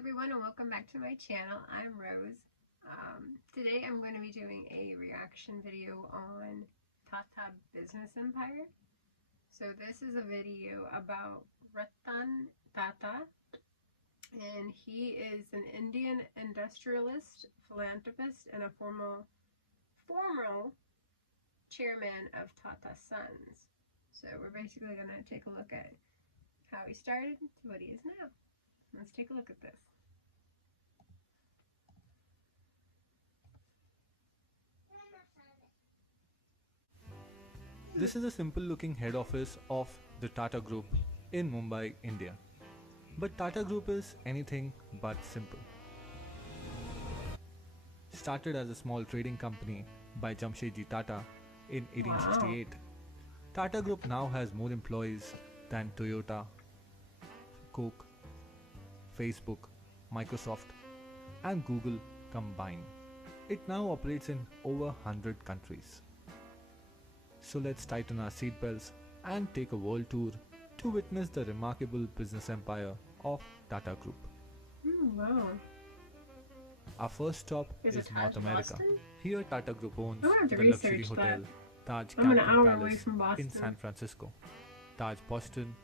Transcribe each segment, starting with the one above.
everyone, and welcome back to my channel. I'm Rose. Today I'm going to be doing a reaction video on Tata Business Empire. So this is a video about Ratan Tata, and he is an Indian industrialist, philanthropist, and a former chairman of Tata Sons. So we're basically going to take a look at how he started to what he is now. Let's take a look at this. This is a simple looking head office of the Tata Group in Mumbai, India. But Tata Group is anything but simple. Started as a small trading company by Jamshedji Tata in 1868, Tata Group now has more employees than Toyota, Coke, Facebook, Microsoft, and Google combined. It now operates in over 100 countries. So let's tighten our seatbelts and take a world tour to witness the remarkable business empire of Tata Group. Wow. Our first stop is North America. Boston? Here Tata Group owns the the luxury hotel Taj I'm an Capital hour away Palace from Boston. in San Francisco, Taj Boston,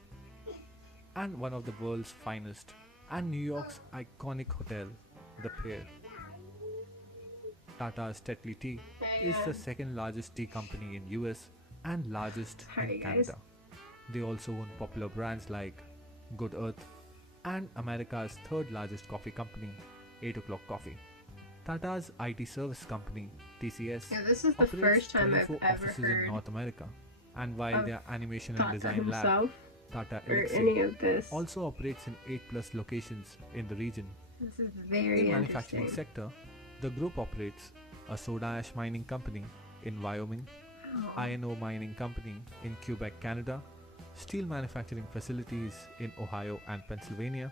and one of the world's finest, and New York's iconic hotel, The Pier. Tata's Tetley Tea is the second largest tea company in US and largest in Canada. They also own popular brands like Good Earth and America's third largest coffee company, 8 O'Clock Coffee. Tata's IT service company, TCS, this is the operates first time I've 24 ever offices heard in North America. And while their animation and Tata design lab, himself Tata or Elixir, any of this. also operates in 8+ locations in the region. This is very In manufacturing interesting. sector, the group operates a soda ash mining company in Wyoming, iron ore mining company in Quebec, Canada, steel manufacturing facilities in Ohio and Pennsylvania,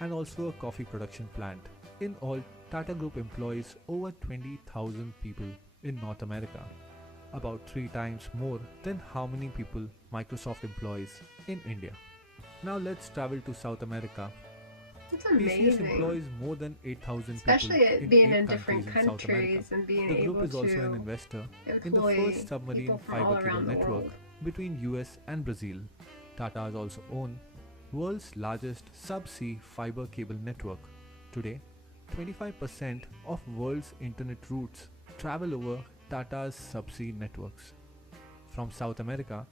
and also a coffee production plant. In all, Tata Group employs over 20,000 people in North America, about 3 times more than how many people Microsoft employs in India. Now let's travel to South America. It's TCS amazing. employs more than 8,000 Especially people it in being 8 in different countries in South America. countries and being The group able is also an to investor in the employ first submarine people from all fiber cable around the network world. between US and Brazil. Tata's also own world's largest subsea fiber cable network. Today, 25% of world's internet routes travel over Tata's subsea networks. From South America,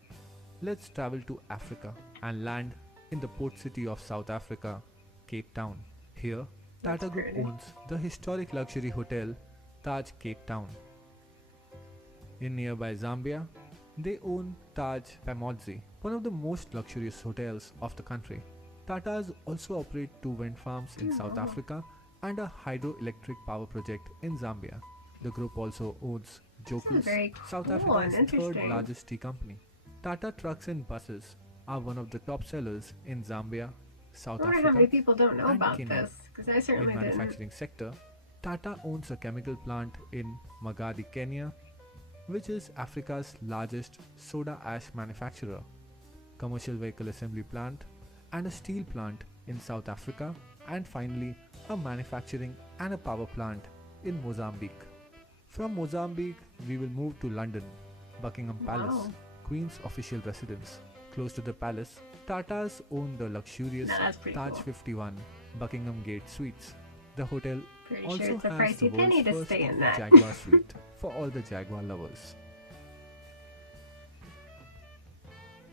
let's travel to Africa and land in the port city of South Africa, Cape Town. Here, Tata Group owns the historic luxury hotel Taj Cape Town. In nearby Zambia, they own Taj Pamodzi, one of the most luxurious hotels of the country. Tata's also operate 2 wind farms in South Africa and a hydroelectric power project in Zambia. The group also owns Jokers, South Africa's third largest tea company. Tata trucks and buses are one of the top sellers in Zambia, South I wonder Africa, how many people don't know and about Kenya. this, because I In certainly didn't. manufacturing sector, Tata owns a chemical plant in Magadi, Kenya, which is Africa's largest soda ash manufacturer, commercial vehicle assembly plant, and a steel plant in South Africa, and finally a manufacturing and a power plant in Mozambique. From Mozambique, we will move to London, Buckingham Palace, Wow. Queen's official residence. Close to the palace, Tata's own the luxurious That's pretty Taj cool. 51 Buckingham Gate Suites. The hotel Pretty also sure it's a has the pricey penny world's to first stay in that. Jaguar suite for all the Jaguar lovers.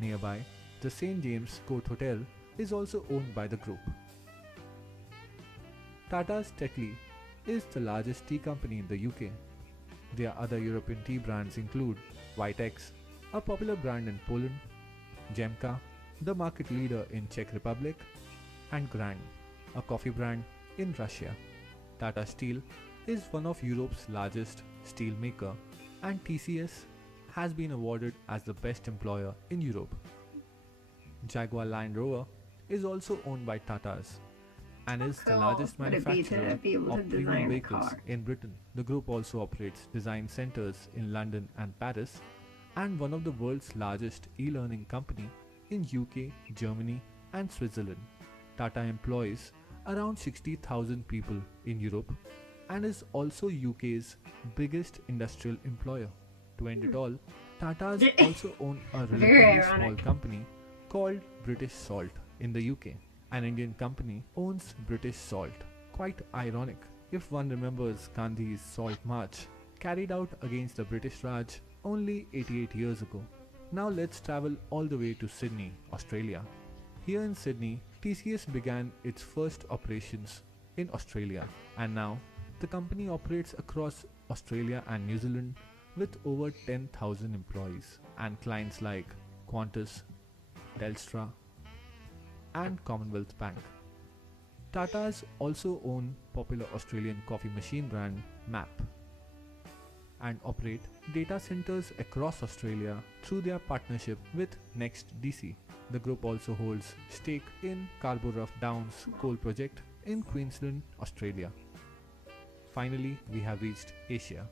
Nearby, the St. James Court Hotel is also owned by the group. Tata's Tetley is the largest tea company in the UK. Their other European tea brands include Vitex, a popular brand in Poland, Jemka, the market leader in Czech Republic, and Grand, a coffee brand in Russia. Tata Steel is one of Europe's largest steel maker, and TCS has been awarded as the best employer in Europe. Jaguar Land Rover is also owned by Tata's and is the How largest cool would it be to manufacturer be able to of design premium a vehicles car? in Britain. The group also operates design centers in London and Paris, and one of the world's largest e-learning company in UK, Germany and Switzerland. Tata employs around 60,000 people in Europe and is also UK's biggest industrial employer. To end it all, Tata's also own a relatively small company called British Salt in the UK. An Indian company owns British Salt. Quite ironic if one remembers Gandhi's Salt March carried out against the British Raj only 88 years ago. Now let's travel all the way to Sydney, Australia. Here in Sydney, TCS began its first operations in Australia, and now the company operates across Australia and New Zealand with over 10,000 employees and clients like Qantas, Telstra, and Commonwealth Bank. Tata's also own popular Australian coffee machine brand MAP and operate data centers across Australia through their partnership with NextDC. The group also holds stake in Scarborough Downs coal project in Queensland, Australia. Finally, we have reached Asia.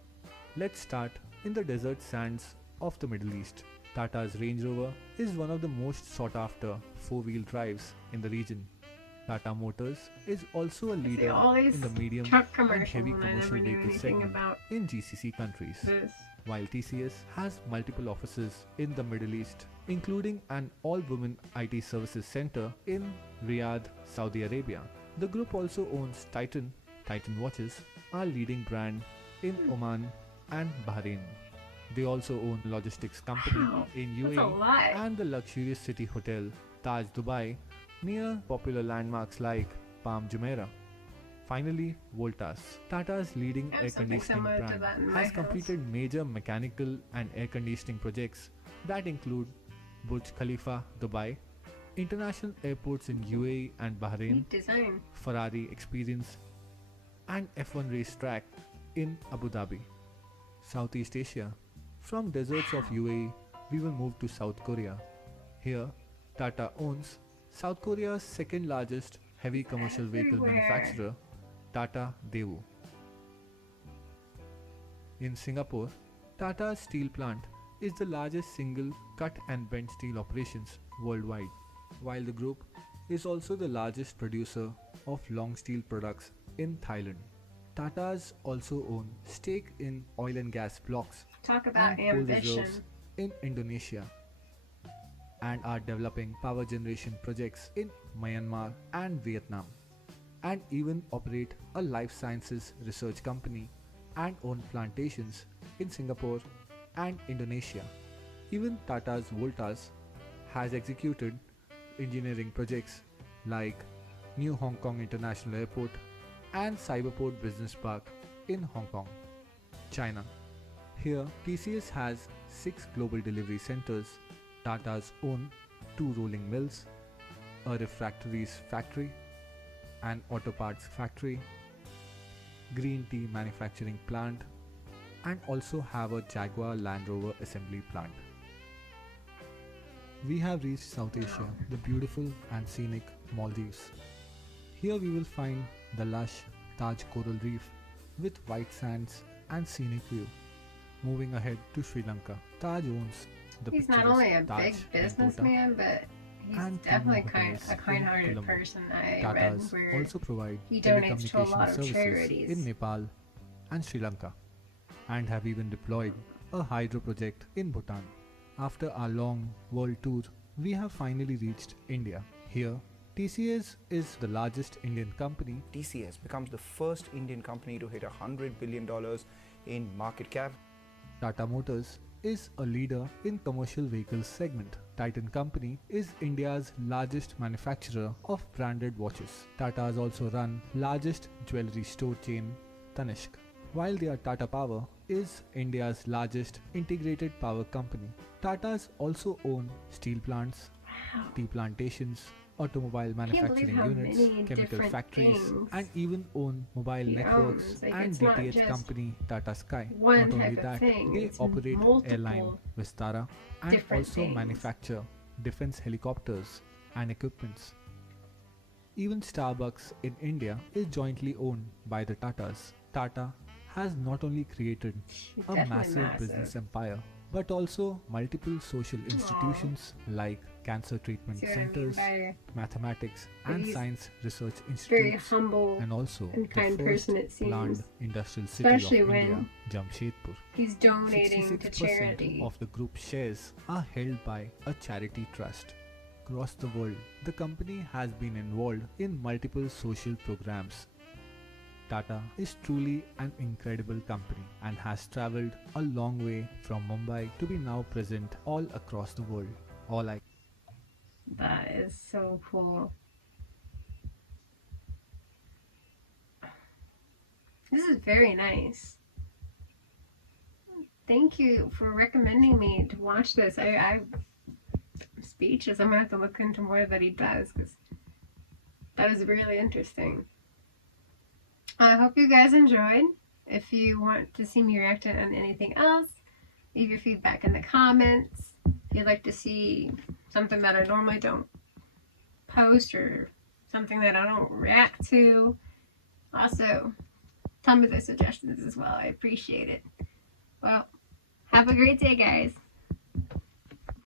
Let's start in the desert sands of the Middle East. Tata's Range Rover is one of the most sought after four-wheel drives in the region. Tata Motors is also a leader in the medium and heavy commercial vehicle segment in GCC countries, while TCS has multiple offices in the Middle East, including an all-women IT services center in Riyadh, Saudi Arabia. The group also owns Titan watches, a leading brand in Oman and Bahrain. They also own logistics company in UAE and the luxurious city hotel Taj Dubai near popular landmarks like Palm Jumeirah. Finally, Voltas, Tata's leading air conditioning brand, has completed major mechanical and air conditioning projects that include Burj Khalifa, Dubai, international airports in UAE and Bahrain, Ferrari Experience, and F1 racetrack in Abu Dhabi. Southeast Asia. From deserts of UAE, we will move to South Korea. Here, Tata owns South Korea's second largest heavy commercial vehicle manufacturer, Tata Daewoo. In Singapore, Tata's steel plant is the largest single cut and bent steel operations worldwide, while the group is also the largest producer of long steel products in Thailand. Tata's also own stake in oil and gas blocks and coal reserves in Indonesia and are developing power generation projects in Myanmar and Vietnam, and even operate a life sciences research company and own plantations in Singapore and Indonesia. Even Tata's Voltas has executed engineering projects like New Hong Kong International Airport and Cyberport Business Park in Hong Kong, China. Here, TCS has 6 global delivery centers, Tata's own 2 rolling mills, a refractories factory, an auto parts factory, green tea manufacturing plant, and also have a Jaguar Land Rover assembly plant. We have reached South Asia, the beautiful and scenic Maldives. Here we will find the lush Taj Coral Reef with white sands and scenic view. Moving ahead to Sri Lanka, Taj owns the He's not only a big businessman, but he's definitely a kind-hearted person. I read where also provide he donates to a lot of services charities in Nepal and Sri Lanka, and have even deployed a hydro project in Bhutan. After our long world tour, we have finally reached India. Here, TCS is the largest Indian company. TCS becomes the first Indian company to hit $100 billion in market cap. Tata Motors is a leader in commercial vehicles segment. Titan Company is India's largest manufacturer of branded watches. Tata has also run largest jewelry store chain Tanishq, while their Tata Power is India's largest integrated power company. Tatas also own steel plants, tea plantations, automobile manufacturing units, chemical factories, and even own mobile networks and DTH company Tata Sky. Not only that, they operate airline Vistara and also manufacture defense helicopters and equipments. Even Starbucks in India is jointly owned by the Tatas. Tata has not only created a massive business empire, but also multiple social institutions like cancer treatment See what I mean centers, by mathematics But and he's science research very institutes, humble and also and the kind first person, it planned seems. industrial city Especially of when India, Jamshedpur. he's donating to 66% charity. of the group shares are held by a charity trust. Across the world, the company has been involved in multiple social programs. Tata is truly an incredible company and has traveled a long way from Mumbai to be now present all across the world. All I That is so cool. This is very nice. Thank you for recommending me to watch this. I'm speechless. I'm gonna have to look into more that he does because that is really interesting. I hope you guys enjoyed. If you want to see me react on anything else, leave your feedback in the comments. If you'd like to see something that I normally don't post or something that I don't react to, also tell me the suggestions as well. I appreciate it. Well, have a great day, guys.